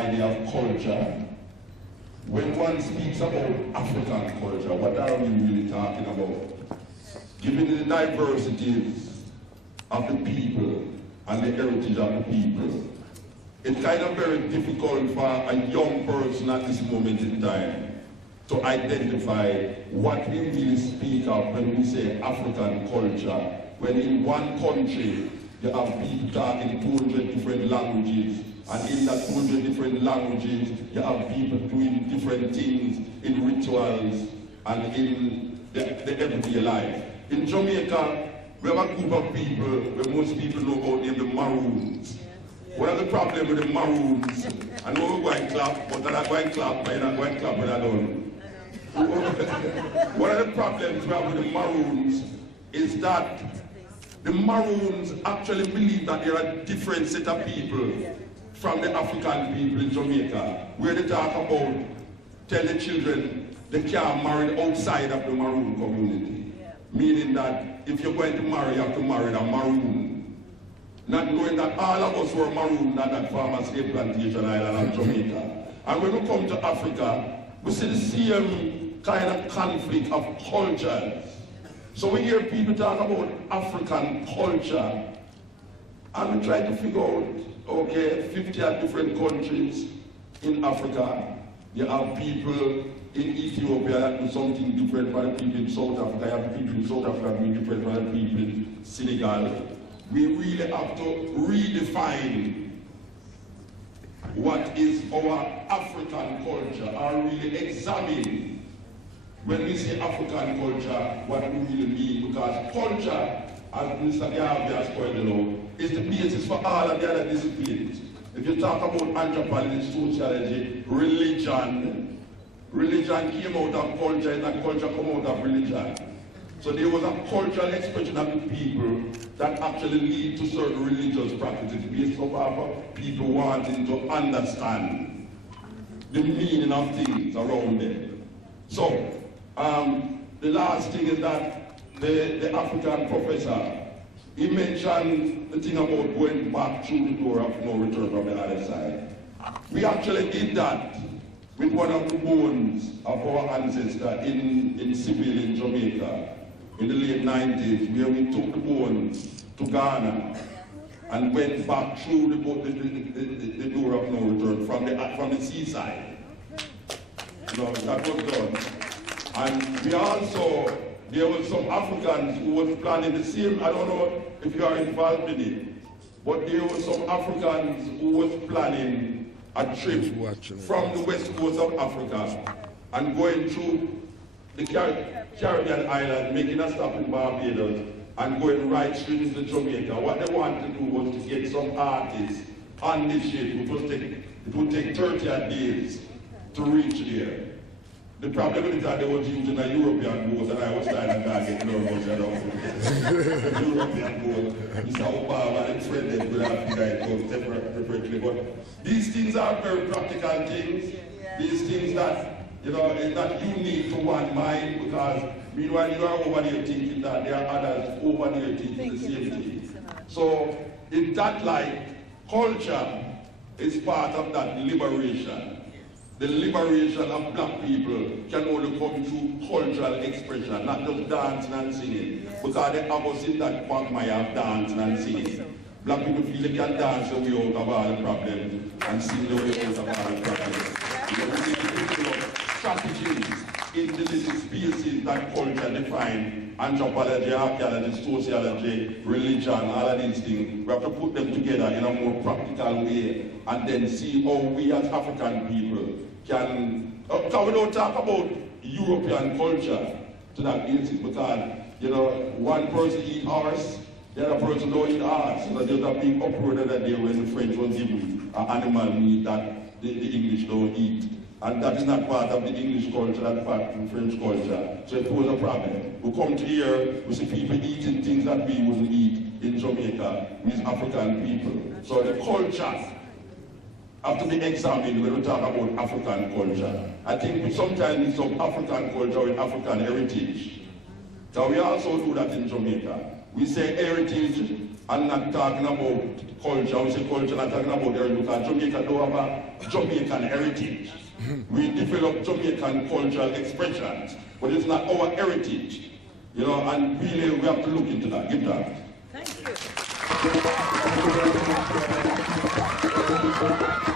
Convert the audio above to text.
idea of culture. When one speaks about African culture, what are we really talking about? Given the diversities of the people and the heritage of the people, it's kind of very difficult for a young person at this moment in time to identify what we really speak of when we say African culture, when in one country you have people talking 200 different languages, and in that 200 different languages you have people doing different things in rituals and in the everyday life. In Jamaica, we have a group of people where most people know about them, the Maroons. What are the problem with the Maroons? I know we're going to clap, but I'm not going to clap, but you're not going to clap when I don't. One of the problems we have with the Maroons is that the Maroons actually believe that there are a different set of people from the African people in Jamaica, where they talk about, tell the children they can't marry outside of the Maroon community. Meaning that if you're going to marry, you have to marry a Maroon. Not knowing that all of us were Maroon at that farmer's slave plantation island of Jamaica. And when we come to Africa, we see the same kind of conflict of cultures. So we hear people talk about African culture, and we try to figure out, okay, 50 different countries in Africa. You have people in Ethiopia that do something different from the people in South Africa. You have people in South Africa doing different from the people in Senegal. We really have to redefine what is our African culture, or really examine when we say African culture, what we really mean, because culture, as Mr. Gambia has pointed out, is the basis for all of the other disciplines. If you talk about anthropology, sociology, religion came out of culture and that culture came out of religion. So there was a cultural expression of the people that actually lead to certain religious practices based on people wanting to understand the meaning of things around them. So, the last thing is that the African professor, he mentioned the thing about going back through the door of no return from the other side. We actually did that with one of the bones of our ancestor in Seville in Jamaica in the late 90s, where we took the bones to Ghana and went back through the door of no return from the seaside. You know, that was done. And we also, there were some Africans who was planning the same, I don't know if you are involved in it, but there were some Africans who was planning a trip from the west coast of Africa and going through the Caribbean island, making a stop in Barbados and going right straight into Jamaica. What they wanted to do was to get some artists on this ship. It would take 30 days to reach there. The problem is that they were using a European boat, and I was trying to get nervous, you know. European boat, Mr. Obama and friend that will have to go separately. But these things are very practical things. These things that, you know, is not unique to one mind, because meanwhile you are over there thinking that there are others over there thinking the same thing. So in that light, culture is part of that liberation. The liberation of black people can only come through cultural expression, not just dancing and singing. Because they have us in that quagmire of dancing and singing. Black people feel they can dance their way out of all the problems and sing their way out of all the problems. You know, we need to develop strategies into these spaces that culture define: anthropology, archaeology, sociology, religion, all of these things. We have to put them together in a more practical way and then see how we as African people can, because we don't talk about European culture to that basis, because, you know, one person eat horse, the other person don't eat horse. So there's a big uproar that day when the French was giving animal meat that the English don't eat. And that is not part of the English culture, that's part of the French culture. So it was a problem. We come to here, we see people eating things that we wouldn't eat in Jamaica with African people. So the culture have to be examined when we talk about African culture. I think we sometimes mix up African culture with African heritage. So we also do that in Jamaica. We say heritage and not talking about culture. We say culture, not talking about heritage, because Jamaica don't have a Jamaican heritage. We develop Jamaican cultural expressions, but it's not our heritage. You know, and really we have to look into that. Give that. Thank you.